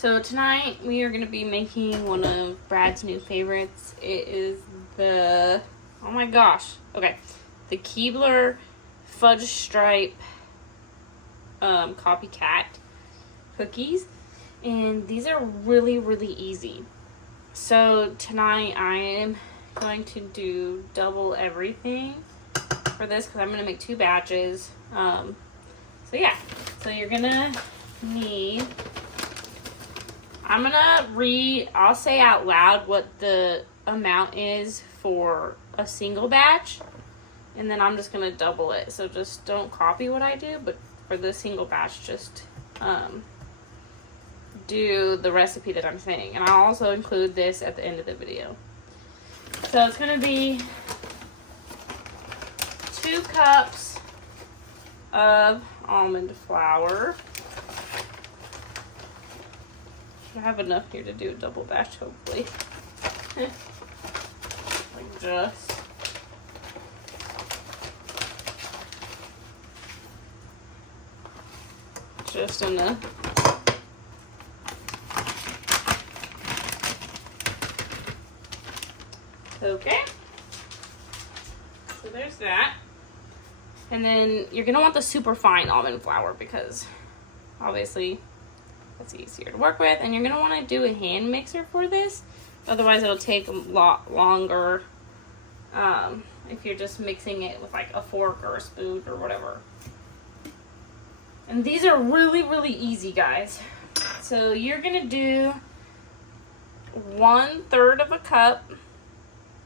So tonight we are going to be making one of Brad's new favorites. It is the, oh my gosh, okay, the Keebler Fudge Stripe copycat cookies. And these are really, really easy. So tonight I am going to do double everything for this because I'm going to make 2 batches. So yeah, so you're going to need... I'm gonna I'll say out loud what the amount is for a single batch, and then I'm just gonna double it. So just don't copy what I do, but for the single batch, just do the recipe that I'm saying. And I'll also include this at the end of the video. So it's gonna be 2 cups of almond flour. I have enough here to do a double batch, hopefully. Like just enough. Okay. So there's that. And then you're gonna want the super fine almond flour because obviously it's easier to work with, and you're going to want to do a hand mixer for this. Otherwise, it'll take a lot longer if you're just mixing it with like a fork or a spoon or whatever. And these are really, really easy, guys. So you're going to do 1/3 of a cup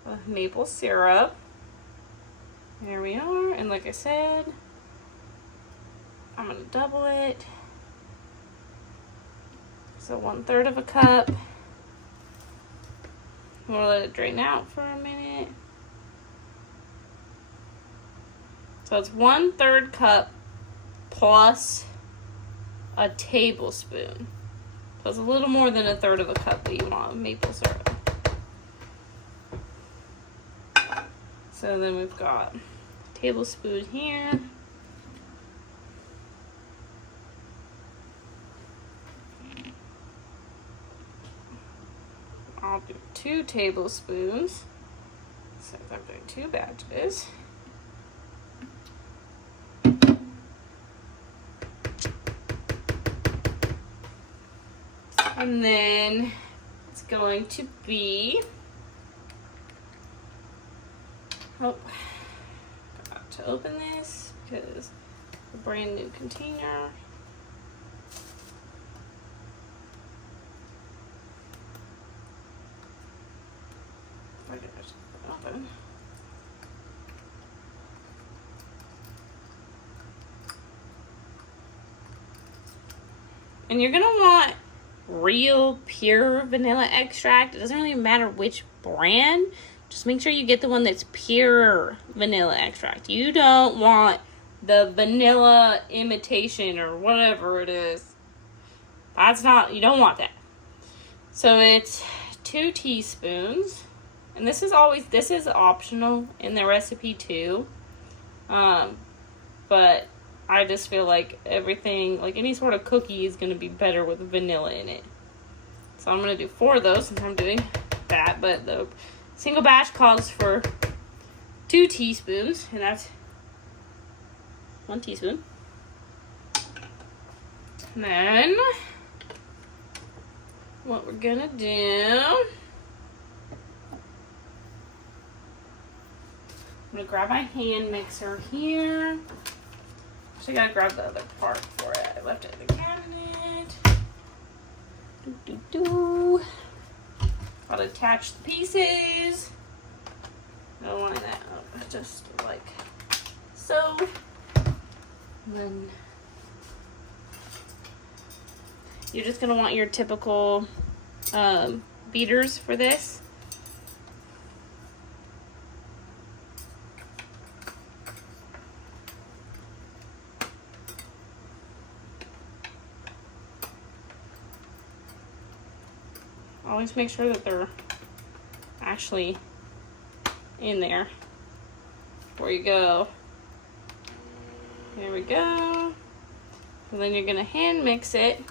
of maple syrup. There we are. And like I said, I'm going to double it. So 1/3 of a cup. We'll let it drain out for a minute. So it's 1/3 cup plus a tablespoon. So it's a little more than 1/3 of a cup that you want of maple syrup. So then we've got a tablespoon here. I'll do 2 tablespoons since I'm doing 2 batches. And then it's going to be, oh, got to open this because it's a brand new container. Open. And you're gonna want real pure vanilla extract. It doesn't really matter which brand. Just make sure you get the one that's pure vanilla extract. You don't want the vanilla imitation or whatever it is. You don't want that. So it's 2 teaspoons. And this is optional in the recipe too. But I just feel like everything, like any sort of cookie is going to be better with vanilla in it. So I'm going to do 4 of those since I'm doing that. But the single batch calls for 2 teaspoons. And that's 1 teaspoon. And then what we're going to do... I'm gonna grab my hand mixer here. Actually, I gotta grab the other part for it. I left it in the cabinet. Gotta attach the pieces. No line that up, just like so. And then you're just gonna want your typical beaters for this. Always make sure that they're actually in there before you go. There we go. And then you're gonna hand mix it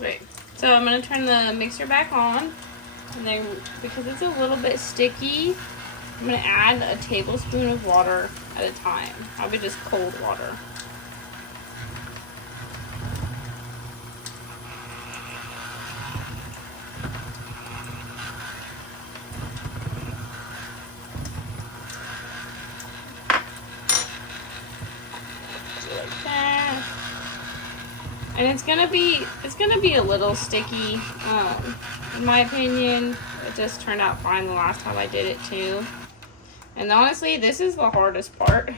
Right. So I'm going to turn the mixer back on. And then, because it's a little bit sticky, I'm going to add a tablespoon of water at a time. Probably just cold water. Like that. And it's gonna be a little sticky. In my opinion, it just turned out fine the last time I did it too. And honestly, this is the hardest part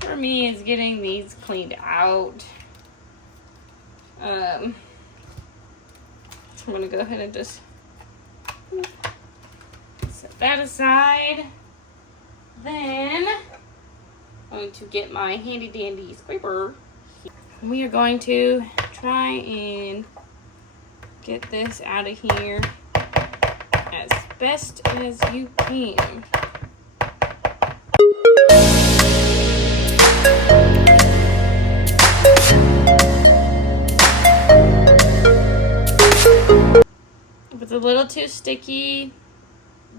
for me, is getting these cleaned out. I'm gonna go ahead and just set that aside. Then I'm going to get my handy dandy scraper. We are going to try and get this out of here as best as you can. If it's a little too sticky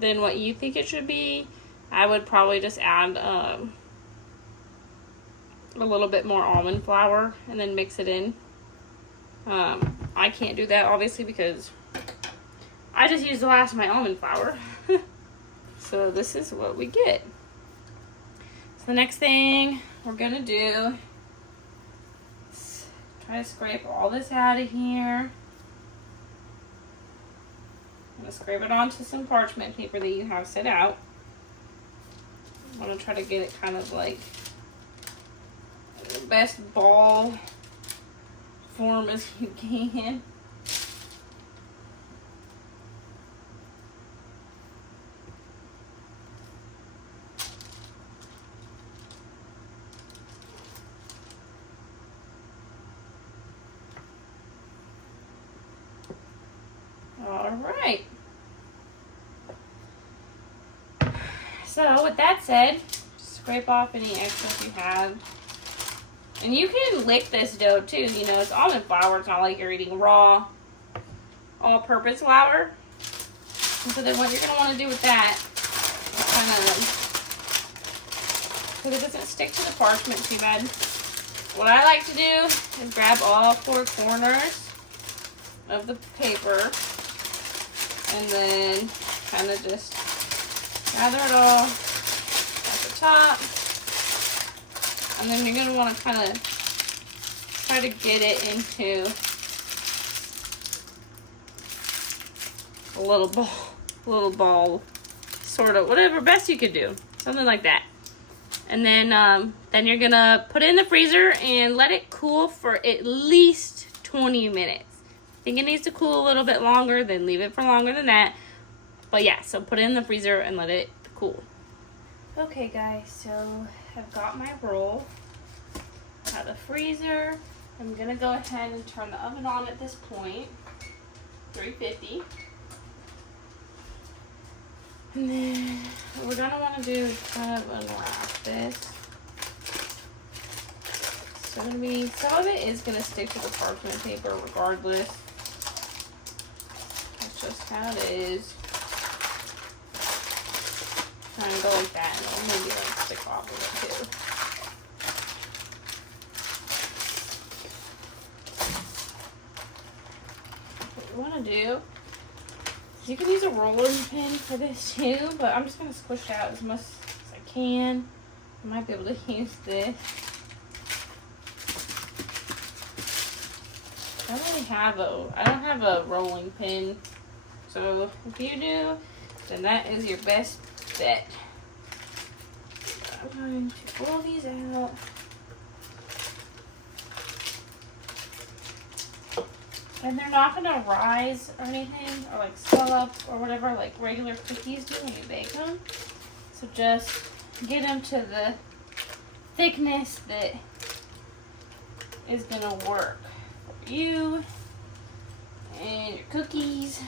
than what you think it should be, I would probably just add a little bit more almond flour and then mix it in. I can't do that obviously because I just used the last of my almond flour. So this is what we get. So the next thing we're gonna do is try to scrape all this out of here. I'm gonna scrape it onto some parchment paper that you have set out. I'm gonna try to get it kind of like the best ball form as you can. All right. So with that said, scrape off any excess you have. And you can lick this dough too, you know, it's almond flour. It's not like you're eating raw, all-purpose flour. And so then what you're going to want to do with that is kind of, because it doesn't stick to the parchment too bad, what I like to do is grab all four corners of the paper and then kind of just gather it all at the top. And then you're going to want to kind of try to get it into a little ball, sort of, whatever best you could do. Something like that. And then you're going to put it in the freezer and let it cool for at least 20 minutes. Think it needs to cool a little bit longer, then leave it for longer than that. But yeah, so put it in the freezer and let it cool. Okay guys, so I've got my roll out of the freezer. I'm gonna go ahead and turn the oven on at this point, 350. And then what we're gonna want to do is kind of unwrap this. So some of it is gonna stick to the parchment paper regardless. That's just how it is. Trying to go like that and it'll maybe like stick off a bit too. What you want to do is you can use a rolling pin for this too, but I'm just going to squish out as much as I can. I might be able to use this. I don't have a rolling pin, so if you do, then that is your best bet. I'm going to pull these out. And they're not going to rise or anything, or like swell up or whatever like regular cookies do when you bake them. So just get them to the thickness that is going to work for you and your cookies.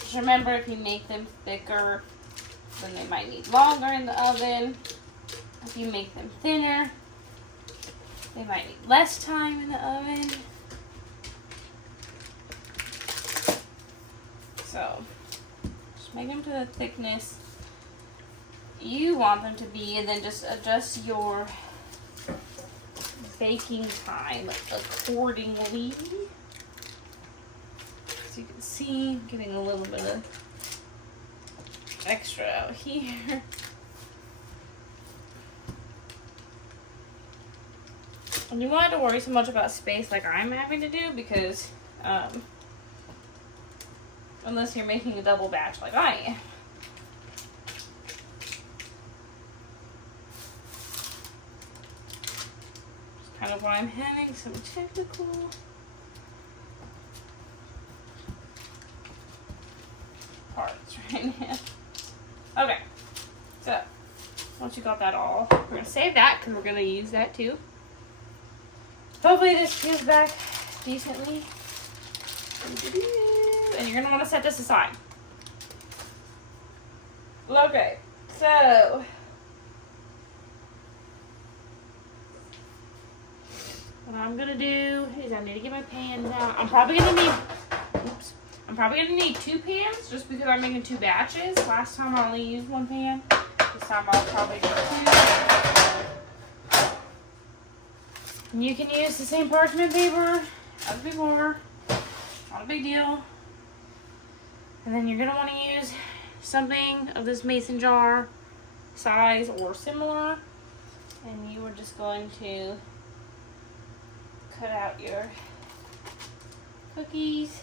Just remember, if you make them thicker, then they might need longer in the oven. If you make them thinner, They might need less time in the oven. So, just make them to the thickness you want them to be, and then just adjust your baking time accordingly. As you can see, I'm getting a little bit of extra out here. And you don't have to worry so much about space like I'm having to do, because unless you're making a double batch like I am. Just kind of why I'm having some technical parts right now. Okay, so once you got that all, we're going to save that because we're going to use that too. Hopefully this peels back decently. And you're going to want to set this aside. Okay, so what I'm going to do is I need to get my pans out. I'm probably going to need 2 pans just because I'm making 2 batches. Last time I only used 1 pan. This time I'll probably do 2. And you can use the same parchment paper as before. Not a big deal. And then you're going to want to use something of this mason jar size or similar. And you are just going to cut out your cookies.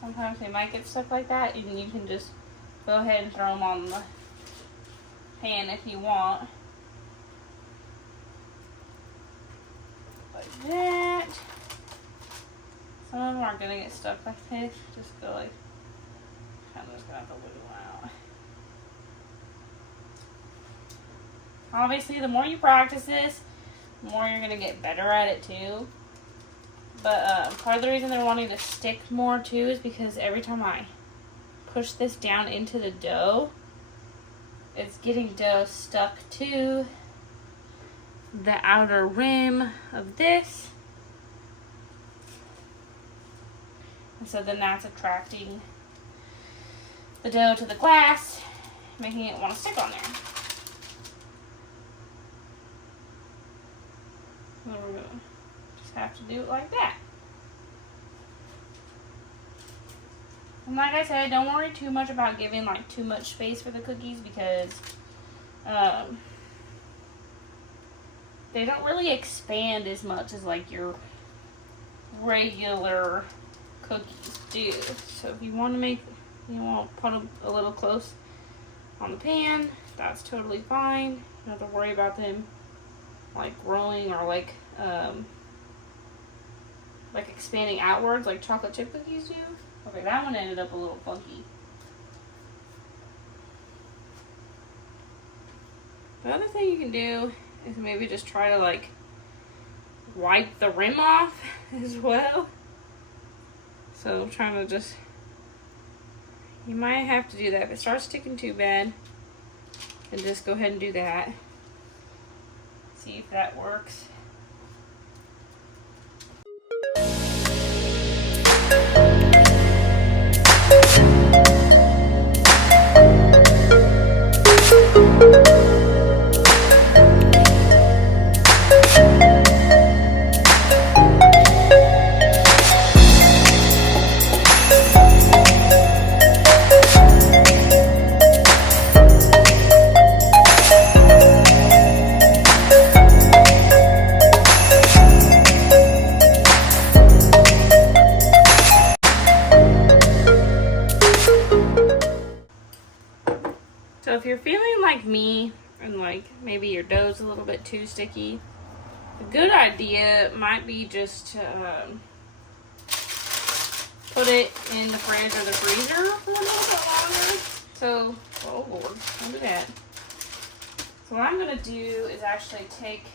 Sometimes they might get stuck like that, and you can just go ahead and throw them on the pan if you want. Like that. Some of them aren't going to get stuck like this. Just go like, I'm just going to have to wiggle out. Obviously, the more you practice this, the more you're going to get better at it too. But part of the reason they're wanting to stick more too is because every time I push this down into the dough, it's getting dough stuck to the outer rim of this. And so then that's attracting the dough to the glass, making it want to stick on there. There we go. Just have to do it like that. And like I said, don't worry too much about giving like too much space for the cookies, because they don't really expand as much as like your regular cookies do. So if you want to make, you want to put them a little close on the pan, that's totally fine. You don't have to worry about them like growing or like expanding outwards like chocolate chip cookies do. Okay, that one ended up a little funky. The other thing you can do is maybe just try to like wipe the rim off as well. So I'm trying to just, you might have to do that. If it starts sticking too bad, then just go ahead and do that. See if that works. So if you're feeling like me and like maybe your dough's a little bit too sticky, a good idea might be just to put it in the fridge or the freezer for a little bit longer. So, oh Lord, don't do that. So what I'm going to do is actually take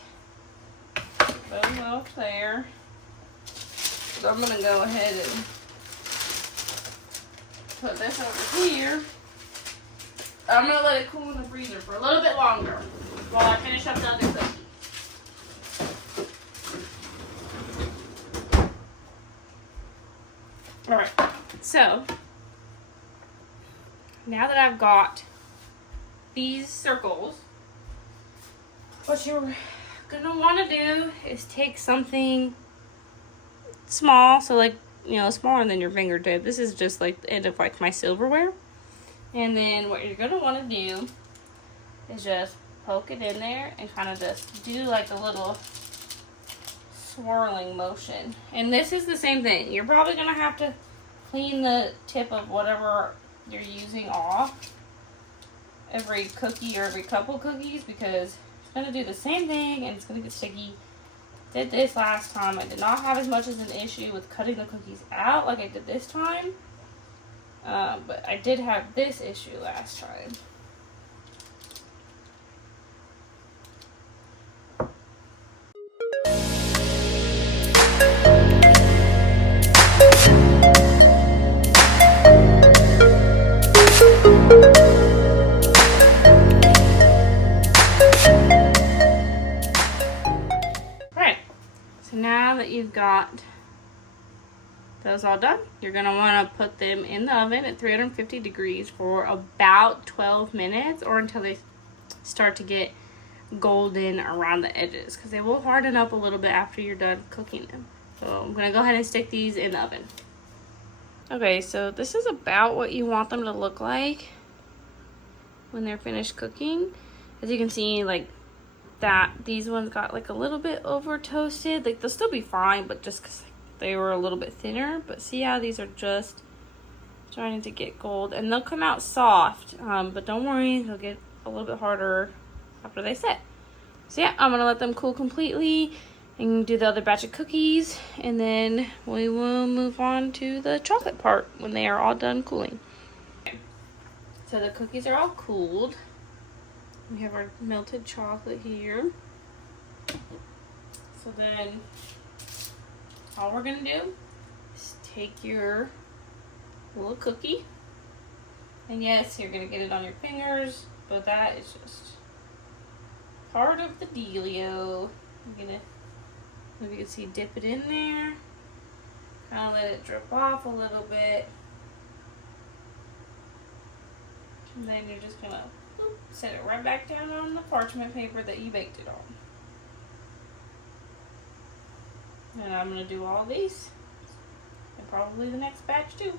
those off there. So I'm going to go ahead and put this over here. I'm going to let it cool in the freezer freezer for a little bit longer while I finish up the other cookie. Alright, so now that I've got these circles, what you're gonna want to do is take something small, so like, you know, smaller than your fingertip. This is just like the end of like my silverware. And then what you're gonna want to do is just poke it in there and kind of just do like a little swirling motion. And this is the same thing. You're probably gonna have to clean the tip of whatever you're using off every cookie or every couple cookies, because it's gonna do the same thing and it's gonna get sticky. Did this last time. I did not have as much as an issue with cutting the cookies out like I did this time, but I did have this issue last time. So now that you've got those all done, you're going to want to put them in the oven at 350 degrees for about 12 minutes, or until they start to get golden around the edges, because they will harden up a little bit after you're done cooking them. So I'm going to go ahead and stick these in the oven. Okay, so this is about what you want them to look like when they're finished cooking. As you can see, like, that these ones got like a little bit over toasted. Like, they'll still be fine, but just because they were a little bit thinner. But see how these are just starting to get gold, and they'll come out soft, but don't worry, they'll get a little bit harder after they set. So yeah, I'm gonna let them cool completely and do the other batch of cookies, and then we will move on to the chocolate part when they are all done cooling. Okay. So the cookies are all cooled. We have our melted chocolate here. So then all we're gonna do is take your little cookie, and yes, you're gonna get it on your fingers, but that is just part of the dealio. I'm gonna, if you can see, dip it in there, kind of let it drip off a little bit, and then you're just gonna set it right back down on the parchment paper that you baked it on. And I'm going to do all these, and probably the next batch too.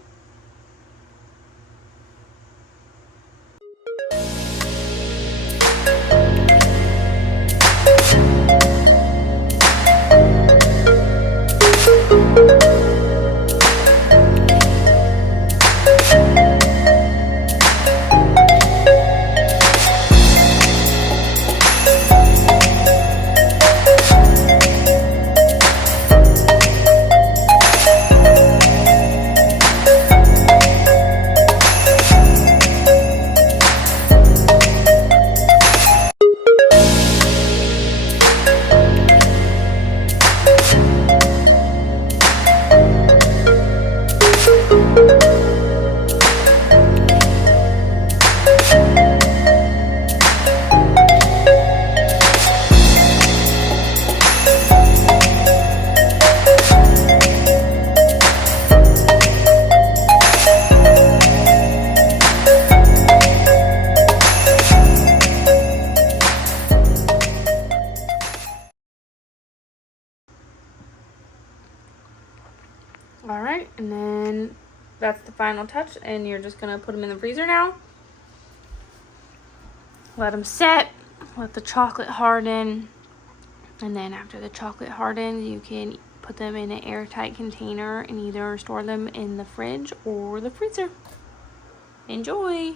Alright, and then that's the final touch, and you're just going to put them in the freezer now. Let them set, let the chocolate harden, and then after the chocolate hardens, you can put them in an airtight container and either store them in the fridge or the freezer. Enjoy!